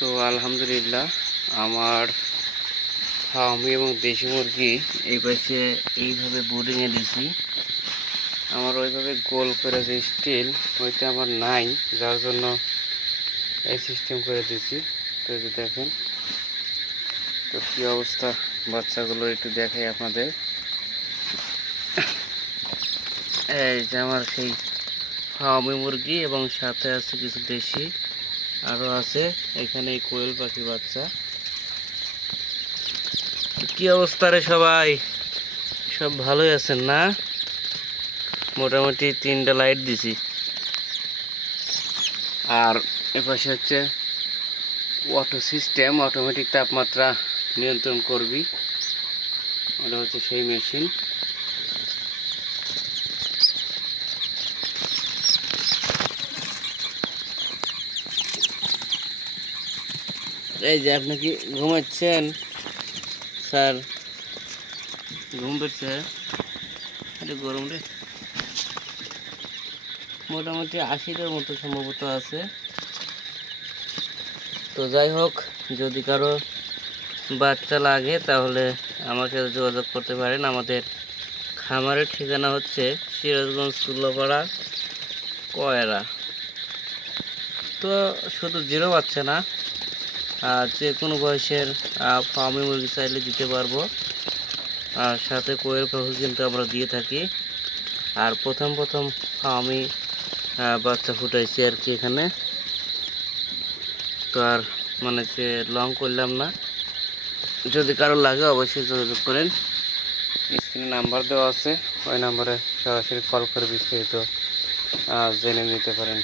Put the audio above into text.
তো আলহামদুলিল্লাহ, আমার ফার্মি এবং দেশি মুরগি এই পাশে এইভাবে বোর্ডিংয়ে দিছি। আমার ওইভাবে গোল করে যে স্টিল ওইটা আমার নাই, যার জন্য এই সিস্টেম করে দিছি। তো যে দেখেন, তো কী অবস্থা? বাচ্চাগুলো একটু দেখাই আপনাদের। এই যে আমার সেই ফার্মি মুরগি এবং সাথে আছে কিছু দেশি। আরও আছে। এখানে এই কোয়েল পাখি বাচ্চা। কি অবস্থা রে সবাই? সব ভালোই আছেন না? মোটামুটি তিনটা লাইট দিছি। আর এপাশে হচ্ছে অটো সিস্টেম অটোমেটিক তাপমাত্রা নিয়ন্ত্রণ করবি। ওটা হচ্ছে সেই মেশিন এই যে আপনি কি ঘুমাচ্ছেন? স্যার। ঘুম পেয়েছে? এটা গরম রে। মোটামুটি আশিটার মতো সম্ভবত আছে। তো যাই হোক, যদি কারও বাচ্চা লাগে, তাহলে সাথে যোগাযোগ করতে পারেন। আমাদের খামারের ঠিকানা হচ্ছে সিরাজগঞ্জ তুল্লাপাড়া কয়রা। তো শুধু জিরো বাচ্চা না যে কোনো বয়সের ফার্মি মুরগি চাইলে দিতে পারব। আর সাথে কোয়েল পাখি কিন্তু আমরা দিয়ে থাকি। আর প্রথম প্রথম ফার্মি বাচ্চা ফুটাইছি আর কি এখানে। তো আর মানে যে লং করলাম না। যদি কারও লাগে অবশ্যই যোগাযোগ করেন। স্ক্রিনে নাম্বার দেওয়া আছে। ওই নাম্বারে সরাসরি কল করে বিস্তারিত জেনে নিতে পারেন।